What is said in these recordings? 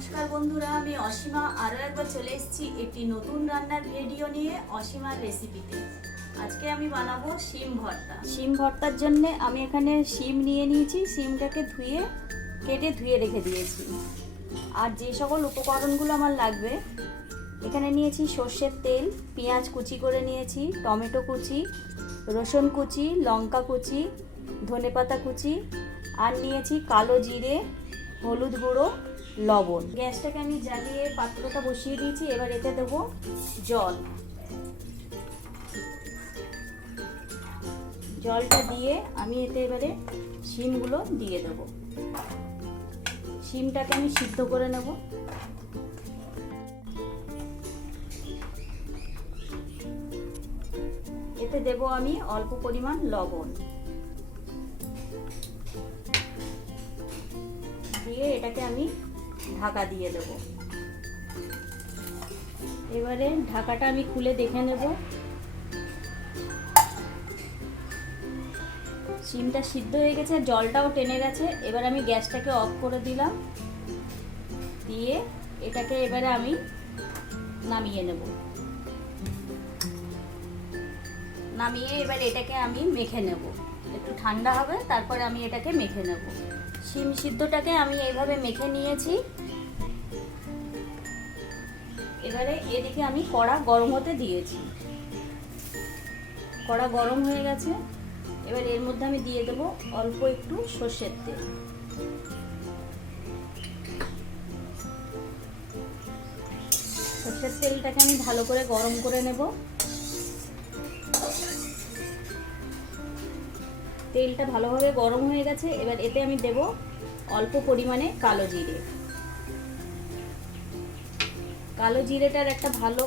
নমস্কার বন্ধুরা, আমি অসীমা আরও একবার চলে এসেছি একটি নতুন রান্নার ভিডিও নিয়ে অসীমার রেসিপিতে। আজকে আমি বানাবো শিম ভর্তা। শিম ভর্তার জন্য আমি এখানে শিম নিয়ে নিয়েছি। শিমটাকে কেটে ধুয়ে রেখে দিয়েছি। আর যে সকল উপকরণগুলো আমার লাগবে, এখানে নিয়েছি সর্ষের তেল, পেঁয়াজ কুচি করে নিয়েছি, টমেটো কুচি, রসুন কুচি, লঙ্কা কুচি, ধনেপাতা কুচি, আর নিয়েছি কালো জিরে, হলুদ গুঁড়ো, লবণ। গ্যাসটাকে আমি জ্বালিয়ে পাত্রটা বসিয়ে দিয়েছি। এবার এতে দেবো জল। জলটা দিয়ে আমি এতে এবারে শিমগুলো দিয়ে দেবো। শিমটাকে আমি সিদ্ধ করে নেব। এতে দেবো আমি অল্প পরিমাণ লবণ দিয়ে এটাকে আমি ঢাকা দিয়ে দেবো। এবারে ঢাকাটা আমি খুলে দেখে নেব। শিমটা সিদ্ধ হয়ে গেছে, জলটাও টেনে গেছে। এবার আমি গ্যাসটাকে অফ করে দিলাম, দিয়ে এটাকে এবারে আমি নামিয়ে নেব। নামিয়ে এবার এটাকে আমি মেখে নেব। একটু ঠান্ডা হবে, তারপরে আমি এটাকে মেখে নেব। শিম সিদ্ধটাকে আমি এইভাবে মেখে নিয়েছি। এবারে এদিকে আমি কড়া গরম হতে দিয়েছি। কড়া গরম হয়ে গেছে। এবার এর মধ্যে আমি দিয়ে দেবো অল্প একটু সর্ষের তেল। সর্ষের তেলটাকে আমি ভালো করে গরম করে নেব। তেলটা ভালোভাবে গরম হয়ে গেছে। এবার এতে আমি দেব অল্প পরিমাণে কালো জিরে। কালো জিরেটার একটা ভালো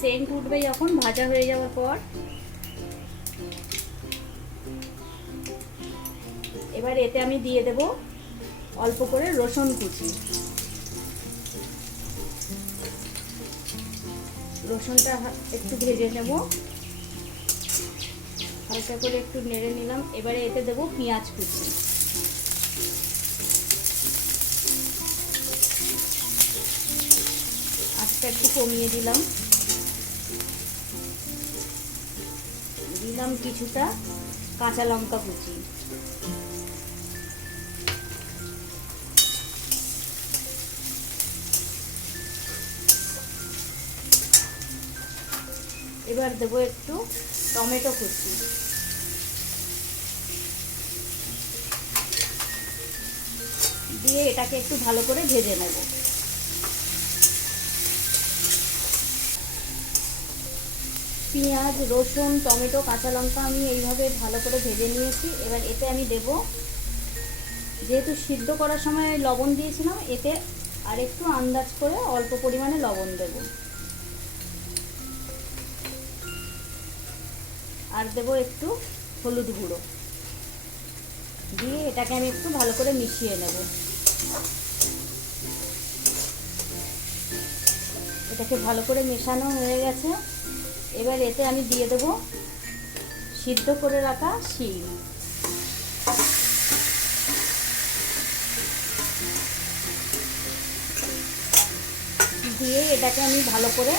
সেন্ট উঠবে যখন ভাজা হয়ে যাওয়ার পর। এবার এতে আমি দিয়ে দেব অল্প করে রসুন কুচি। রসুনটা একটু ভেজে নেব, হালকা করে একটু নেড়ে নিলাম। এবারে এতে দেব পেঁয়াজ কুচি। আঁচটা একটু কমিয়ে দিলাম। দিলাম কিছুটা কাঁচা লঙ্কা কুচি। এবার দেবো একটু টমেটো কুচি। দিয়ে এটাকে একটু ভালো করে ভেজে নেব। পেঁয়াজ, রসুন, টমেটো, কাঁচা লঙ্কা আমি এইভাবে ভালো করে ভেজে নিয়েছি। এবার এতে আমি দেব, যেহেতু সিদ্ধ করার সময় লবণ দিয়েছিলাম, এতে আর একটু আন্দাজ করে অল্প পরিমাণে লবণ দেব। আর দেব একটু হলুদ গুঁড়ো। দিয়ে এটাকে আমি একটু ভালো করে মিশিয়ে নেব। এটাকে ভালো করে মেশানো হয়ে গেছে। এবার এতে আমি দিয়ে দেব সিদ্ধ করে রাখা শিম। দিয়ে এটাকে আমি ভালো করে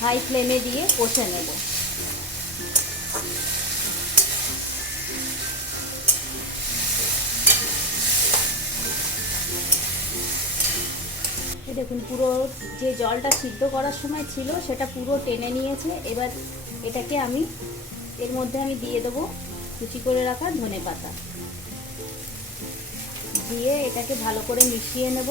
হাই ফ্লেমে দিয়ে কষে নেব। দেখুন, পুরো যে জলটা সিদ্ধ করার সময় ছিল সেটা পুরো টেনে নিয়েছে। এবার এটাকে আমি এর মধ্যে আমি দিয়ে দেবো কুচি করে রাখা ধনেপাতা। দিয়ে এটাকে ভালো করে মিশিয়ে নেব।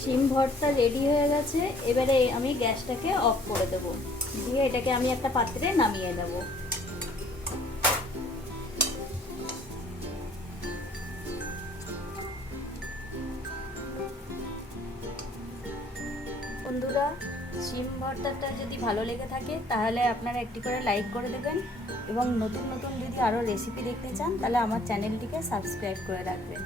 শিম ভর্তা রেডি হয়ে গেছে। এবারে আমি গ্যাসটাকে অফ করে দেব। দিয়ে এটাকে আমি একটা পাত্রে নামিয়ে নেব। বন্ধুরা, শিম ভর্তাটা যদি ভালো লেগে থাকে তাহলে আপনারা একটি করে লাইক করে দেবেন, এবং নতুন নতুন যদি আরও রেসিপি দেখতে চান তাহলে আমার চ্যানেলটিকে সাবস্ক্রাইব করে রাখবেন।